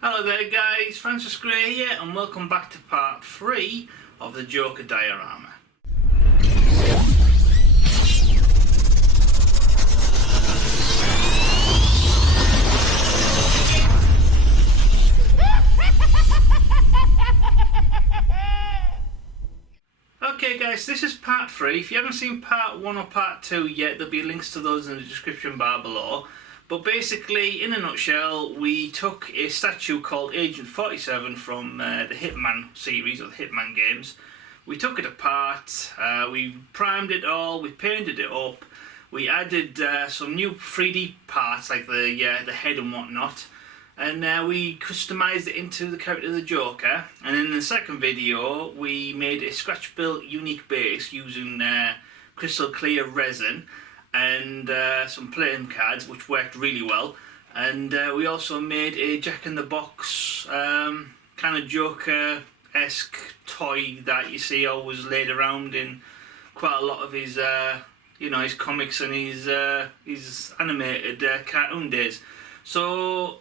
Hello there guys, Francis Gray here and welcome back to part 3 of the Joker diorama. Okay guys, this is part 3. If you haven't seen part 1 or part 2 yet, there'll be links to those in the description bar below. But basically, in a nutshell, we took a statue called Agent 47 from the Hitman series, or the Hitman games. We took it apart, we primed it all, we painted it up, we added some new 3D parts like the head and whatnot, and we customised it into the character of the Joker. And in the second video, we made a scratch-built unique base using crystal clear resin and some playing cards, which worked really well. And we also made a Jack-in-the-Box kind of Joker-esque toy that you see always laid around in quite a lot of his, his comics and his animated cartoon days. So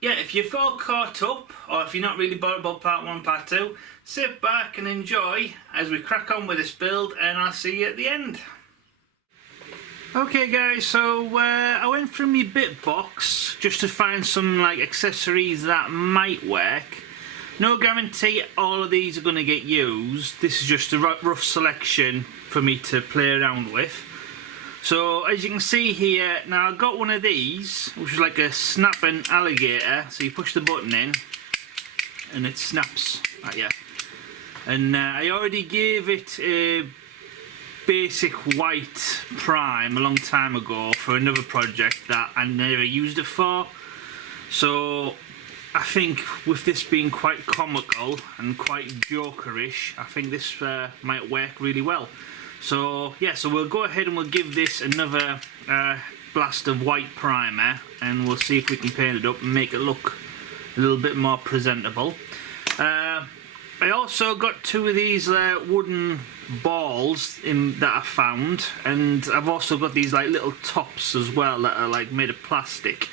yeah, if you've all caught up, or if you're not really bothered about part 1, part 2, sit back and enjoy as we crack on with this build, and I'll see you at the end. Okay guys, so I went through my bit box just to find some like accessories that might work. No guarantee all of these are going to get used. This is just a rough selection for me to play around with. So as you can see here, now I got one of these, which is like a snapping alligator. So you push the button in and it snaps at you. And I already gave it a basic white prime a long time ago for another project that I never used it for. So I think with this being quite comical and quite jokerish, I think this might work really well. So yeah, so we'll go ahead and we'll give this another blast of white primer, and we'll see if we can paint it up and make it look a little bit more presentable. I also got 2 of these wooden balls that I found, and I've also got these like little tops as well that are like made of plastic.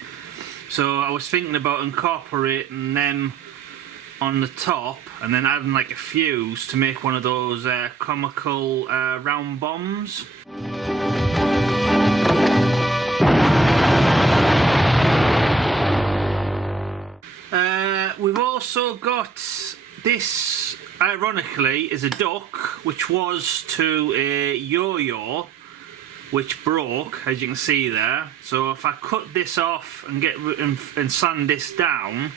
So I was thinking about incorporating them on the top and then adding like a fuse to make one of those comical round bombs. We've also got this, ironically, is a duck which was to a yo-yo which broke, as you can see there. So if I cut this off and and sand this down,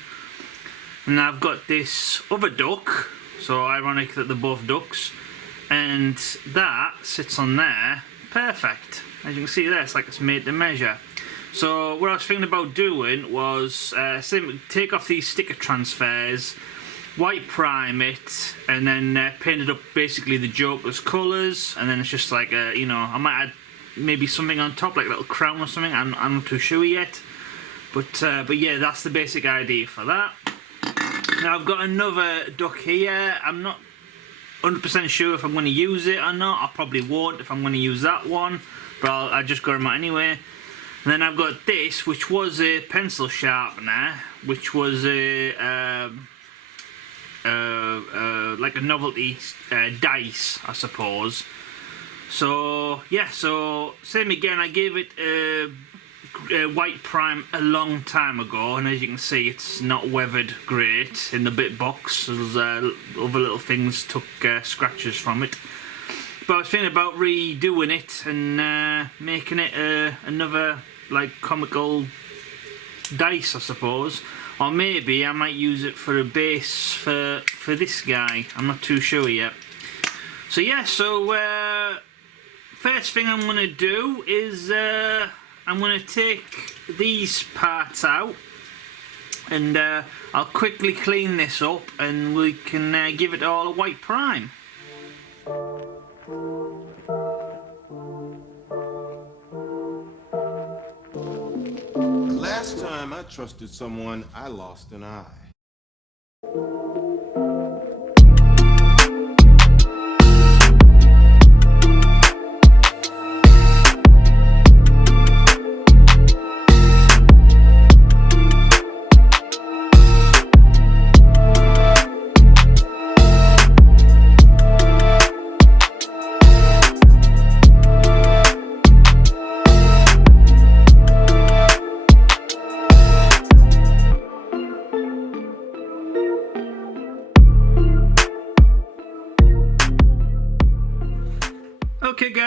and I've got this other duck, so ironic that they're both ducks, and that sits on there perfect. As you can see there, it's like it's made to measure. So what I was thinking about doing was take off these sticker transfers, white prime it, and then paint it up basically the Joker's colours, and then it's just like I might add maybe something on top, like a little crown or something. I'm not too sure yet, but yeah, that's the basic idea for that. Now I've got another duck here. I'm not 100% sure if I'm going to use it or not. I probably won't if I'm going to use that one, but I'll just go them out anyway. And then I've got this, which was a pencil sharpener, which was a like a novelty dice, I suppose. So yeah, so same again, I gave it a white prime a long time ago, and as you can see, it's not weathered great in the bit box. There's other little things took scratches from it. But I was thinking about redoing it and making it another like comical dice, I suppose. Or maybe I might use it for a base for this guy. I'm not too sure yet. So yeah, so first thing I'm going to do is I'm going to take these parts out, and I'll quickly clean this up and we can give it all a white prime. Last time I trusted someone, I lost an eye.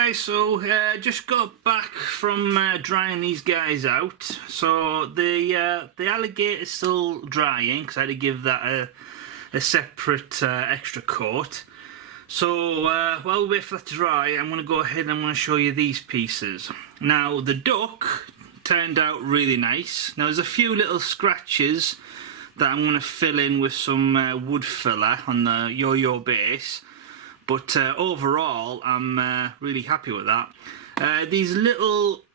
guys, so just got back from drying these guys out. So the alligator's still drying because I had to give that a separate extra coat. So while we wait for that to dry, I'm going to go ahead and I'm going to show you these pieces. Now the duck turned out really nice. Now there's a few little scratches that I'm going to fill in with some wood filler on the yo-yo base. But overall, I'm really happy with that. These little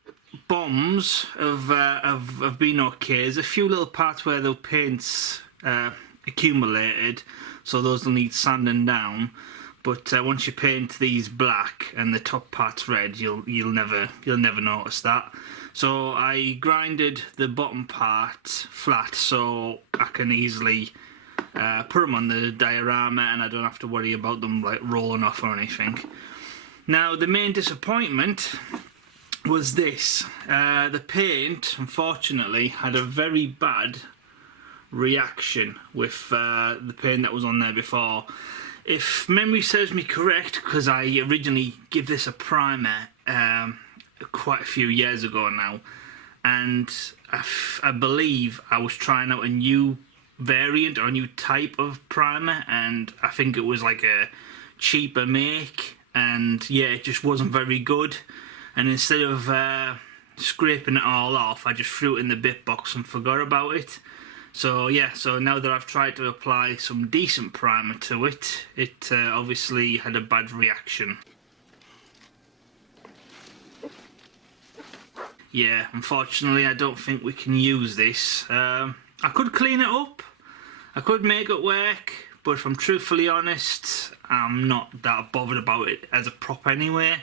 bombs have been okay. There's a few little parts where the paint's accumulated, so those will need sanding down. But once you paint these black and the top part's red, you'll never notice that. So I grinded the bottom part flat so I can easily put them on the diorama and I don't have to worry about them like rolling off or anything. Now the main disappointment was this. The paint unfortunately had a very bad reaction with the paint that was on there before. If memory serves me correct, because I originally gave this a primer quite a few years ago now, and I believe I was trying out a new variant or a new type of primer, and I think it was like a cheaper make, and yeah, it just wasn't very good. And instead of scraping it all off, I just threw it in the bit box and forgot about it. So yeah, so now that I've tried to apply some decent primer to it, it obviously had a bad reaction. Yeah, unfortunately I don't think we can use this. I could clean it up, I could make it work, but if I'm truthfully honest, I'm not that bothered about it as a prop anyway.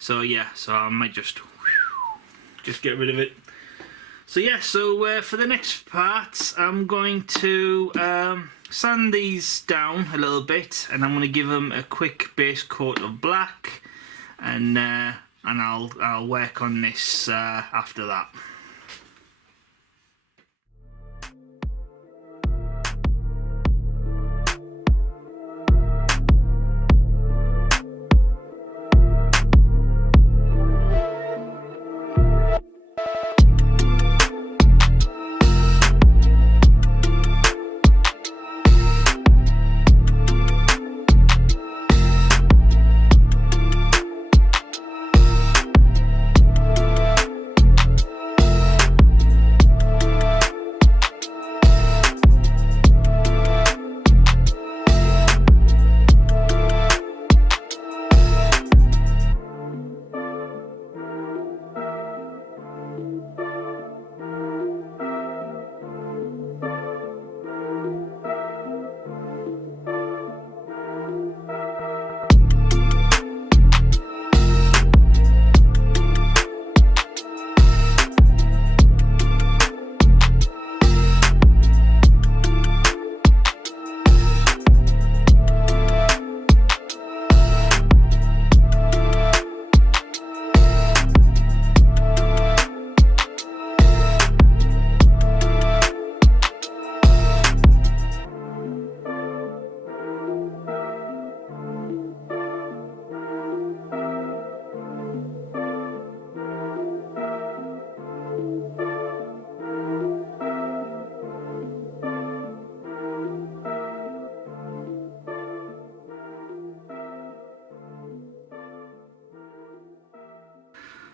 So yeah, so I might just get rid of it. So yeah, so for the next part, I'm going to sand these down a little bit, and I'm going to give them a quick base coat of black, and I'll work on this after that.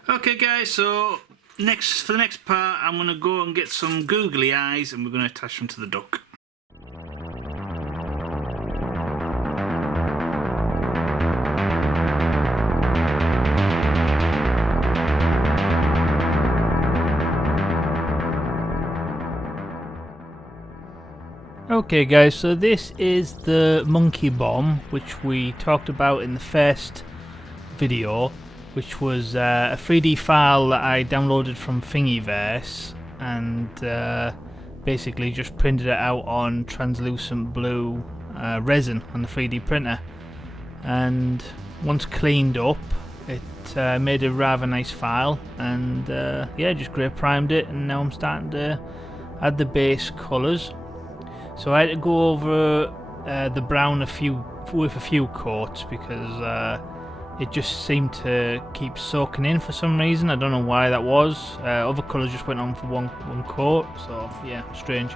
Okay guys, so for the next part I'm going to go and get some googly eyes and we're going to attach them to the duck. Okay guys, so this is the monkey bomb which we talked about in the first video, which was a 3D file that I downloaded from Thingiverse and basically just printed it out on translucent blue resin on the 3D printer, and once cleaned up it made a rather nice file, and yeah, just grey primed it, and now I'm starting to add the base colours. So I had to go over the brown with a few coats because it just seemed to keep soaking in for some reason. I don't know why that was. Other colours just went on for one coat, so yeah, strange.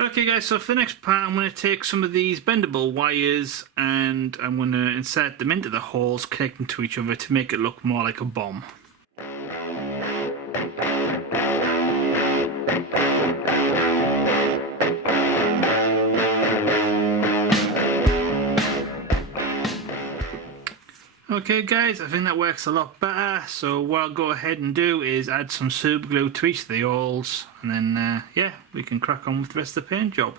Okay guys, so for the next part I'm going to take some of these bendable wires and I'm going to insert them into the holes, connecting to each other to make it look more like a bomb. Okay guys, I think that works a lot better, so what I'll go ahead and do is add some super glue to each of the holes and then yeah, we can crack on with the rest of the paint job.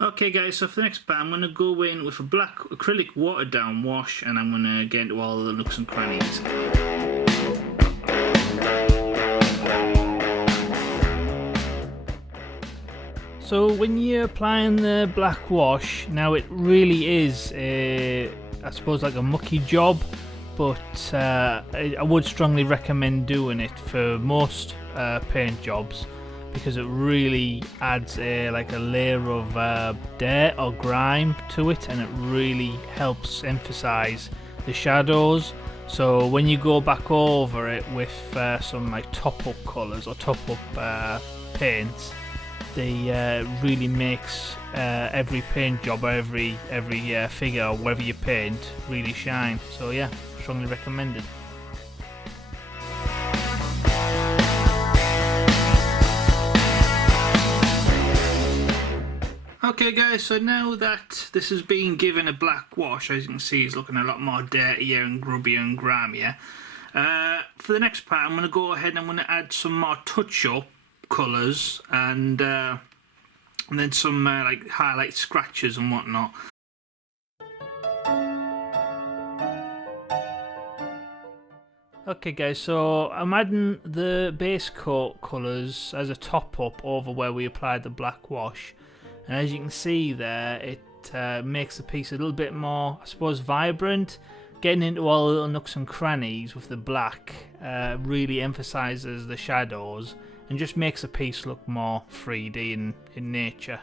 Okay guys, so for the next part I'm going to go in with a black acrylic watered down wash and I'm going to get into all the nooks and crannies. So when you're applying the black wash, now it really is I suppose like a mucky job, but I would strongly recommend doing it for most paint jobs, because it really adds like a layer of dirt or grime to it, and it really helps emphasize the shadows. So when you go back over it with some like top up colours or top up paints, they really makes every paint job or every figure or whatever you paint really shine. So yeah, strongly recommended. Okay guys, so now that this has been given a black wash, as you can see it's looking a lot more dirtier and grubbier and grimier. For the next part I'm going to go ahead and I'm going to add some more touch-up colours and then some like highlight scratches and whatnot. Okay guys, so I'm adding the base coat colours as a top up over where we applied the black wash. And as you can see there, it makes the piece a little bit more, I suppose, vibrant. Getting into all the little nooks and crannies with the black really emphasises the shadows and just makes the piece look more 3D in nature.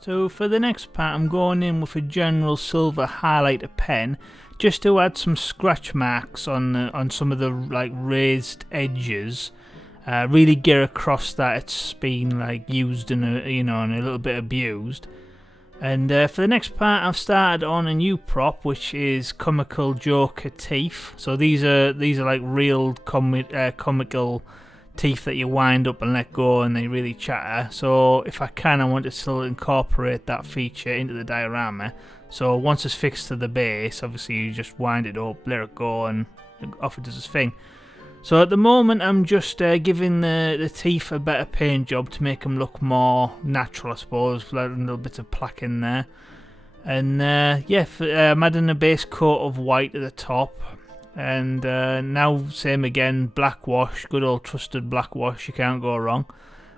So for the next part I'm going in with a general silver highlighter pen just to add some scratch marks on some of the like raised edges. Really get across that it's been like used and and a little bit abused. And for the next part I've started on a new prop, which is comical Joker teeth. So these are like real comical teeth that you wind up and let go and they really chatter. So if I can, I want to still incorporate that feature into the diorama. So once it's fixed to the base, obviously you just wind it up, let it go, and off it does its thing. So at the moment I'm just giving the teeth a better paint job to make them look more natural, I suppose, with a little bit of plaque in there. And yeah, I'm adding a base coat of white at the top. And now same again, black wash, good old trusted black wash, you can't go wrong.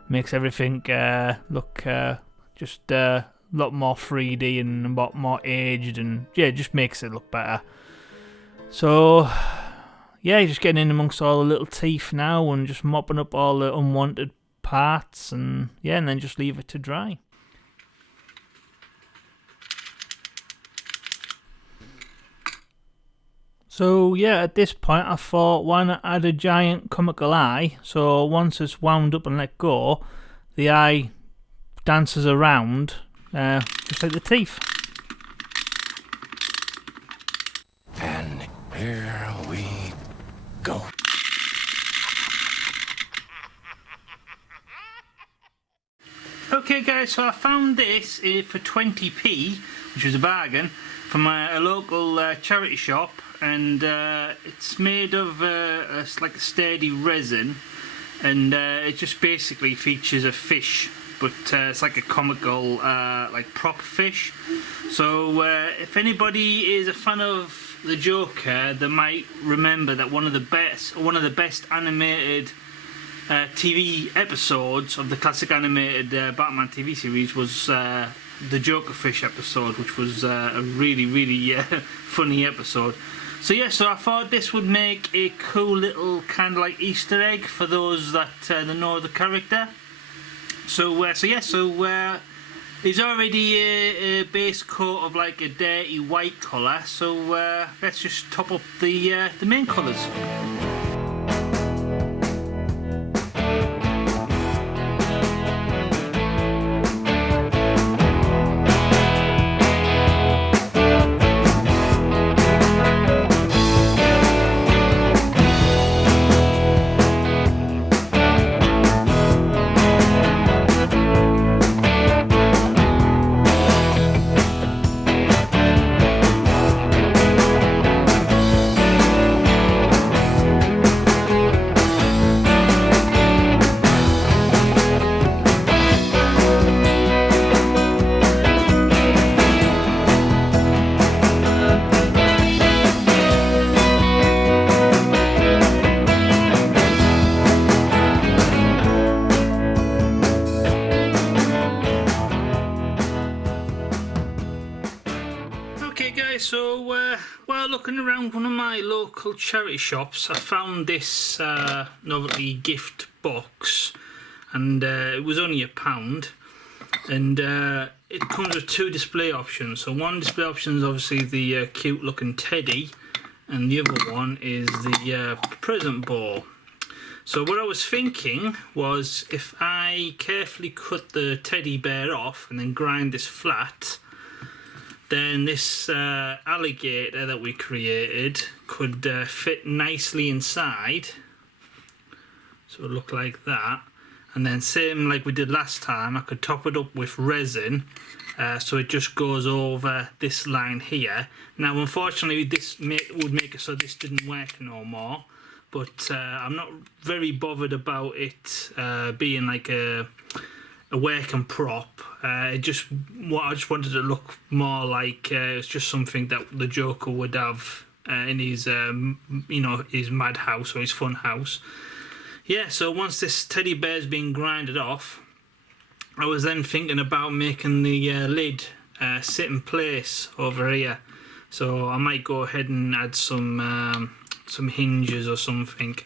Makes everything look just a lot more 3D and a lot more aged, and yeah, just makes it look better. So yeah, just getting in amongst all the little teeth now and just mopping up all the unwanted parts, and yeah, and then just leave it to dry. So yeah, at this point I thought, why not add a giant comical eye, so once it's wound up and let go, the eye dances around just like the teeth. And here we go. Okay guys, so I found this for 20p, which was a bargain, from a local charity shop, and it's made of like a sturdy resin, and it just basically features a fish, but it's like a comical like prop fish. So if anybody is a fan of the Joker, they might remember that one of the best animated TV episodes of the classic animated Batman TV series was the Joker fish episode, which was a really funny episode. So yeah, so I thought this would make a cool little kind of like Easter egg for those that know the character. So it's already a base coat of like a dirty white colour. So let's just top up the main colours. So while looking around one of my local charity shops, I found this novelty gift box, and it was only £1, and it comes with two display options. So one display option is obviously the cute looking teddy, and the other one is the present ball. So what I was thinking was, if I carefully cut the teddy bear off and then grind this flat, then this alligator that we created could fit nicely inside. So it'll look like that. And then same like we did last time, I could top it up with resin, so it just goes over this line here. Now unfortunately this would make it so this didn't work no more, but I'm not very bothered about it being like a working prop. I just wanted to look more like it's just something that the Joker would have in his his madhouse or his fun house. Yeah, so once this teddy bear's been grinded off, I was then thinking about making the lid sit in place over here. So I might go ahead and add some hinges or something.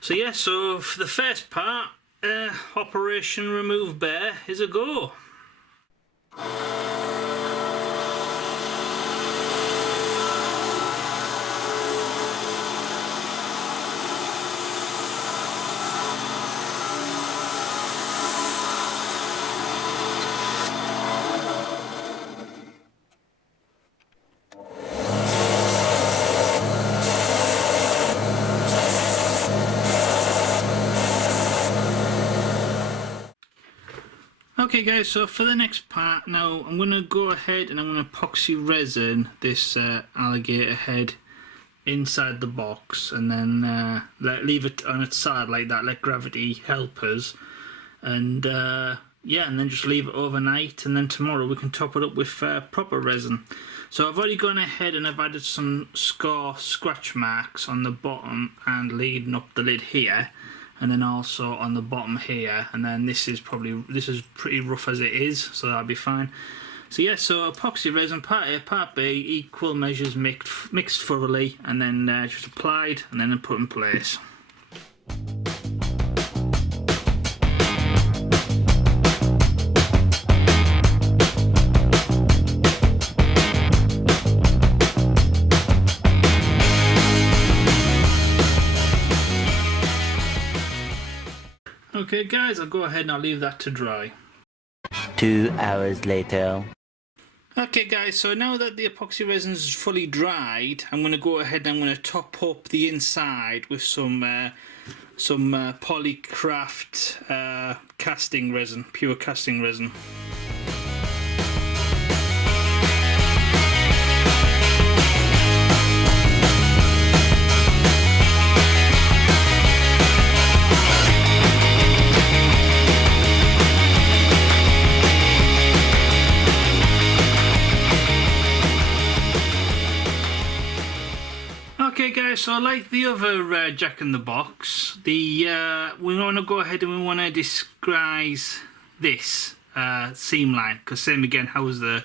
So yeah, so for the first part, Operation Remove Bear is a go. Okay guys, so for the next part now, I'm going to go ahead and I'm going to epoxy resin this alligator head inside the box, and then leave it on its side like that, let gravity help us, and yeah, and then just leave it overnight, and then tomorrow we can top it up with proper resin. So I've already gone ahead and I've added some scratch marks on the bottom and leading up the lid here, and then also on the bottom here, and then this is pretty rough as it is, so that'll be fine. So yeah, so epoxy resin part A, part B, equal measures mixed thoroughly, and then just applied and then put in place. Okay guys, I'll go ahead and I'll leave that to dry. 2 hours later. Okay guys, so now that the epoxy resin is fully dried, I'm going to go ahead and I'm going to top up the inside with some Polycraft casting resin, pure casting resin. Okay guys, so like the other Jack in the Box, we want to go ahead and we want to disguise this seam line, because same again, how is the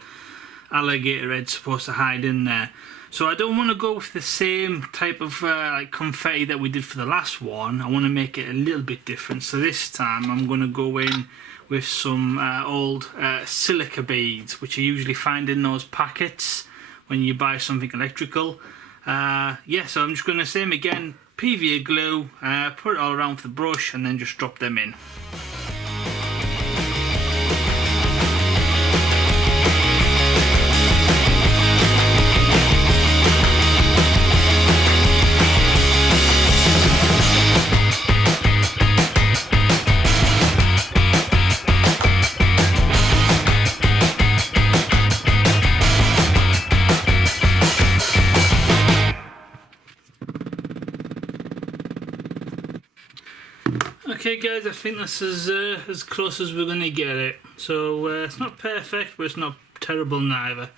alligator head supposed to hide in there? So I don't want to go with the same type of like confetti that we did for the last one. I want to make it a little bit different. So this time I'm going to go in with some old silica beads, which you usually find in those packets when you buy something electrical. Yeah, so I'm just going to, same again, PVA glue, put it all around with the brush and then just drop them in. Okay guys, I think this is as close as we're going to get it. So it's not perfect, but it's not terrible neither.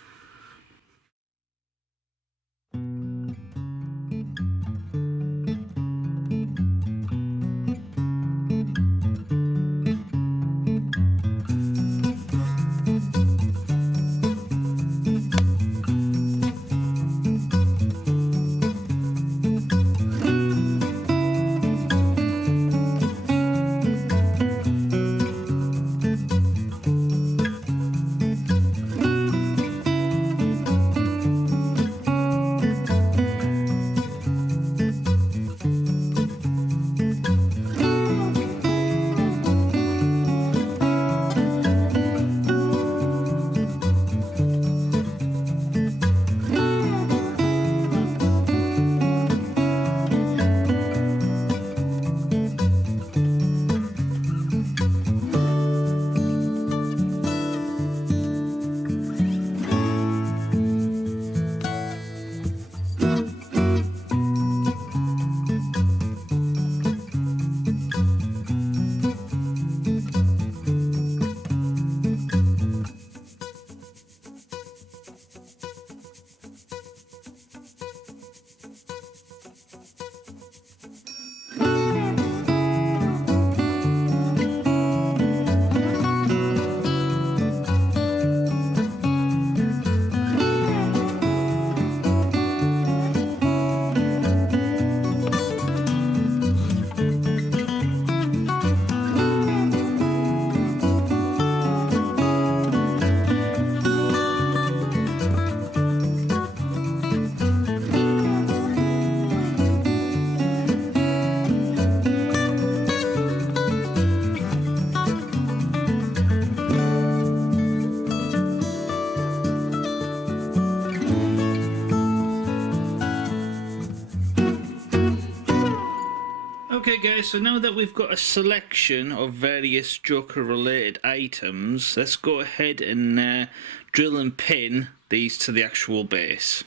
Okay guys, so now that we've got a selection of various Joker related items, let's go ahead and drill and pin these to the actual base.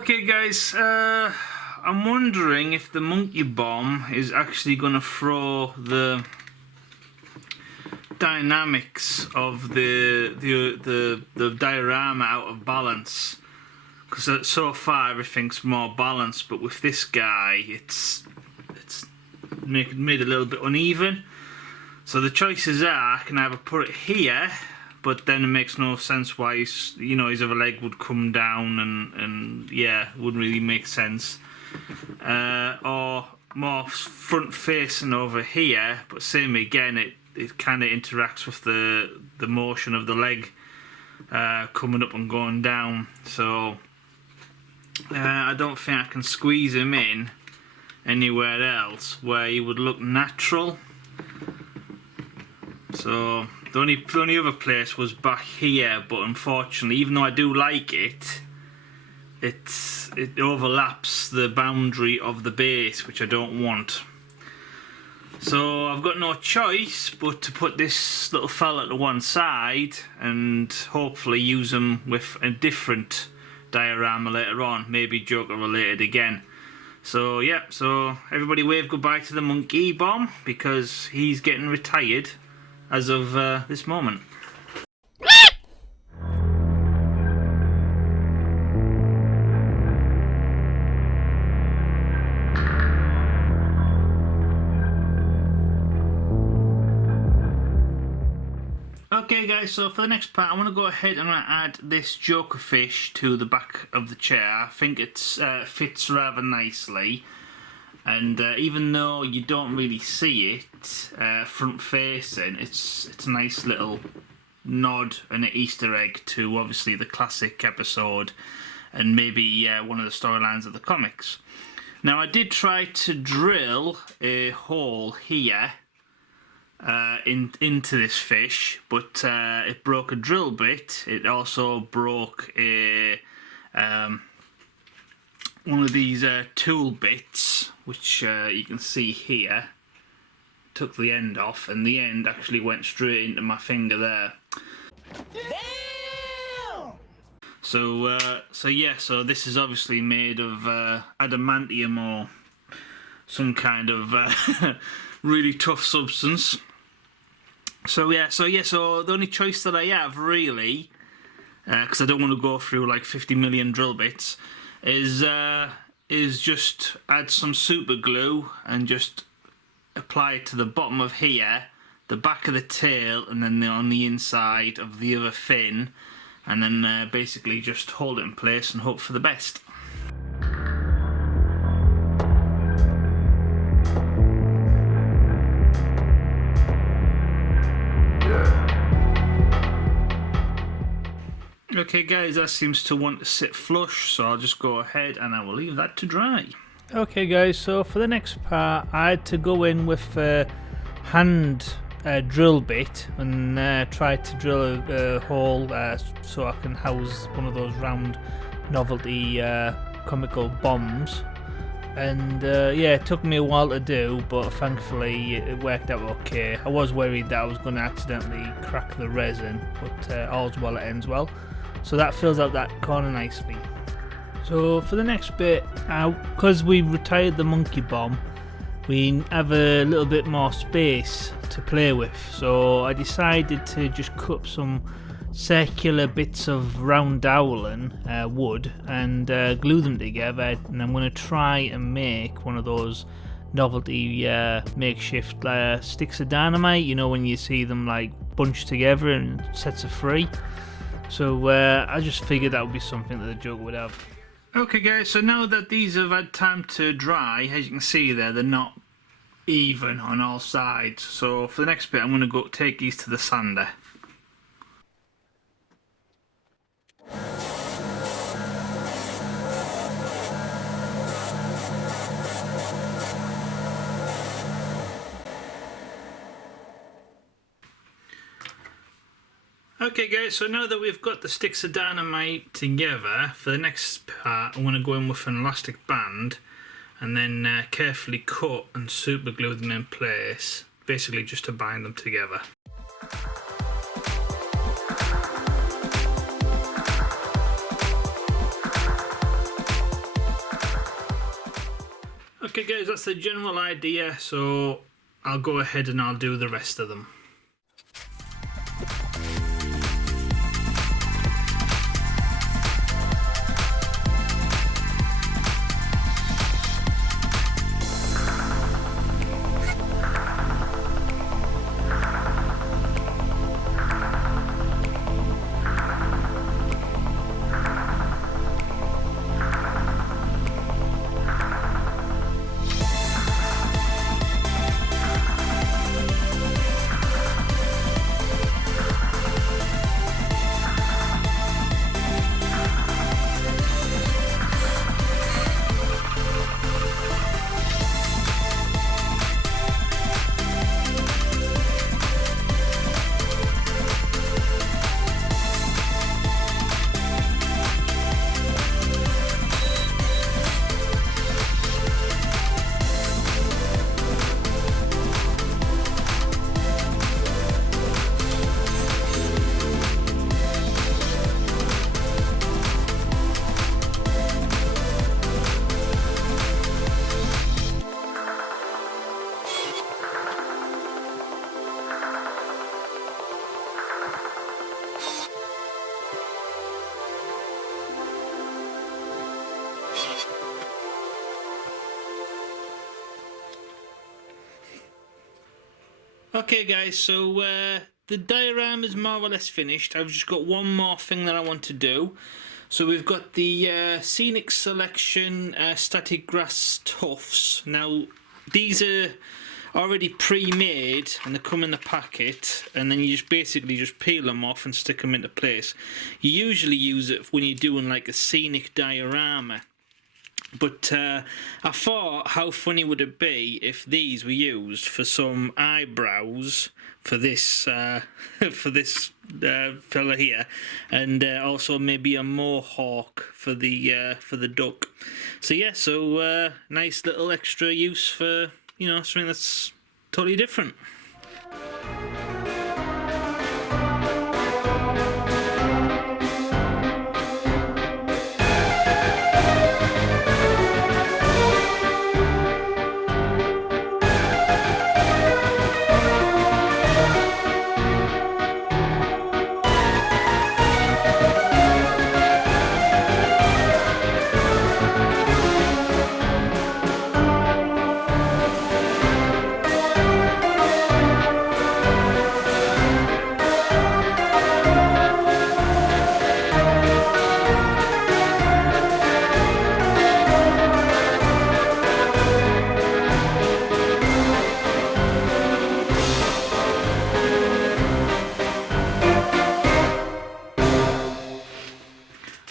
Okay guys, I'm wondering if the monkey bomb is actually going to throw the dynamics of the diorama out of balance, because so far everything's more balanced, but with this guy it's made a little bit uneven. So the choices are, I can either put it here, but then it makes no sense why his other leg would come down, and yeah, it wouldn't really make sense. Or more front facing over here, but same again, it kind of interacts with the motion of the leg coming up and going down. So I don't think I can squeeze him in anywhere else where he would look natural. So the only other place was back here, but unfortunately, even though I do like it, it overlaps the boundary of the base, which I don't want. So I've got no choice but to put this little fella to one side and hopefully use him with a different diorama later on, maybe Joker related again. So yeah, so everybody wave goodbye to the monkey bomb, because he's getting retired as of this moment. Okay guys, so for the next part, I want to go ahead and add this Joker fish to the back of the chair. I think it fits rather nicely, and even though you don't really see it front facing, it's a nice little nod and an Easter egg to obviously the classic episode and maybe one of the storylines of the comics. Now I did try to drill a hole here into this fish, but it broke a drill bit. It also broke a one of these tool bits, which you can see here. Took the end off, and the end actually went straight into my finger there. Damn! So this is obviously made of adamantium or some kind of really tough substance. So the only choice that I have really, because I don't want to go through like 50 million drill bits, is just add some super glue and just apply it to the bottom of here, the back of the tail, and then on the inside of the other fin, and then basically just hold it in place and hope for the best. Okay guys, that seems to want to sit flush, so I'll just go ahead and I will leave that to dry. Okay guys, so for the next part I had to go in with a hand drill bit and try to drill a hole so I can house one of those round novelty comical bombs. And yeah, it took me a while to do, but thankfully it worked out okay. I was worried that I was going to accidentally crack the resin, but all's well that ends well. So that fills out that corner nicely. So for the next bit, because we retired the monkey bomb, we have a little bit more space to play with. So I decided to just cut some circular bits of round dowling wood and glue them together, and I'm going to try and make one of those novelty makeshift sticks of dynamite, you know, when you see them like bunched together in sets of 3. So I just figured that would be something that the Joker would have. Okay guys, so now that these have had time to dry, as you can see there, they're not even on all sides. So for the next bit I'm going to go take these to the sander. Okay guys, so now that we've got the sticks of dynamite together, for the next part I'm going to go in with an elastic band and then carefully cut and super glue them in place, basically just to bind them together. Okay guys, that's the general idea, so I'll go ahead and I'll do the rest of them. Okay guys, so the diorama is more or less finished. I've just got one more thing that I want to do. So we've got the Scenic Selection Static Grass Tufts. Now these are already pre-made and they come in the packet, and then you just basically just peel them off and stick them into place. You usually use it when you're doing like a scenic diorama. But I thought, how funny would it be if these were used for some eyebrows for this fella here, and also maybe a mohawk for the duck. So yeah, so nice little extra use for, you know, something that's totally different.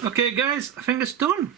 Okay guys, I think it's done.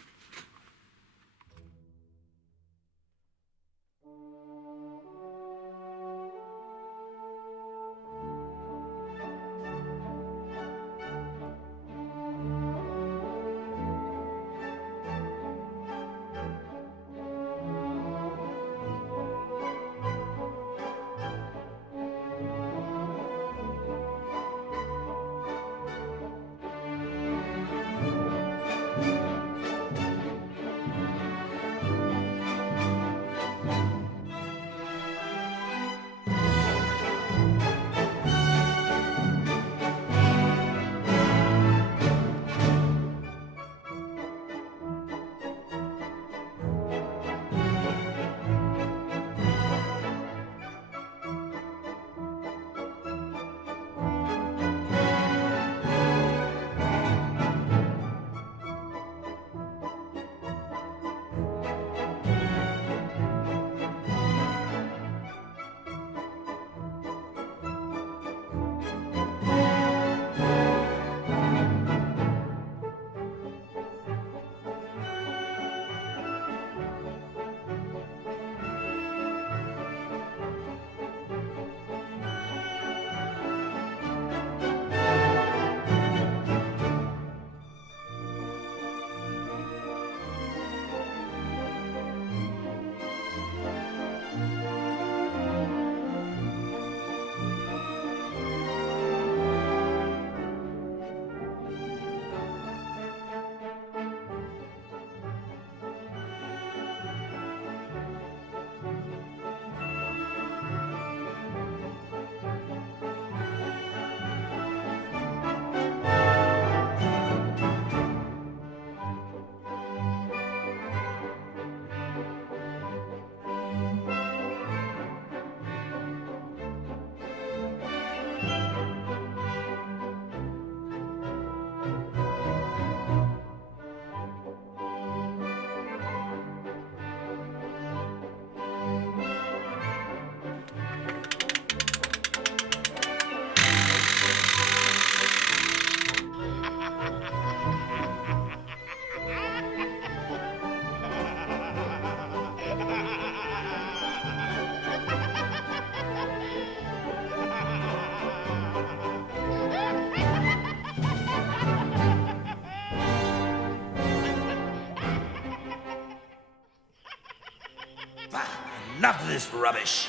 enough of this rubbish.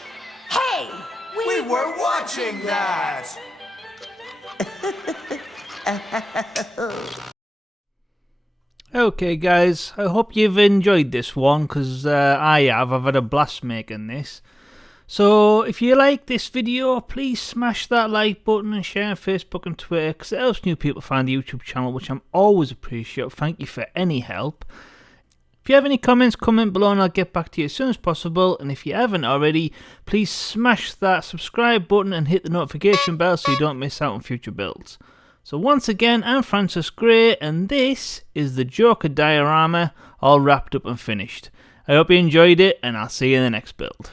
Hey! We were watching that! Okay guys, I hope you've enjoyed this one, because I have. I've had a blast making this. So if you like this video, please smash that like button and share on Facebook and Twitter, because it helps new people find the YouTube channel, which I'm always appreciate. Thank you for any help. If you have any comments, comment below and I'll get back to you as soon as possible. And if you haven't already, please smash that subscribe button and hit the notification bell so you don't miss out on future builds. So once again, I'm Francis Gray, and this is the Joker diorama, all wrapped up and finished. I hope you enjoyed it, and I'll see you in the next build.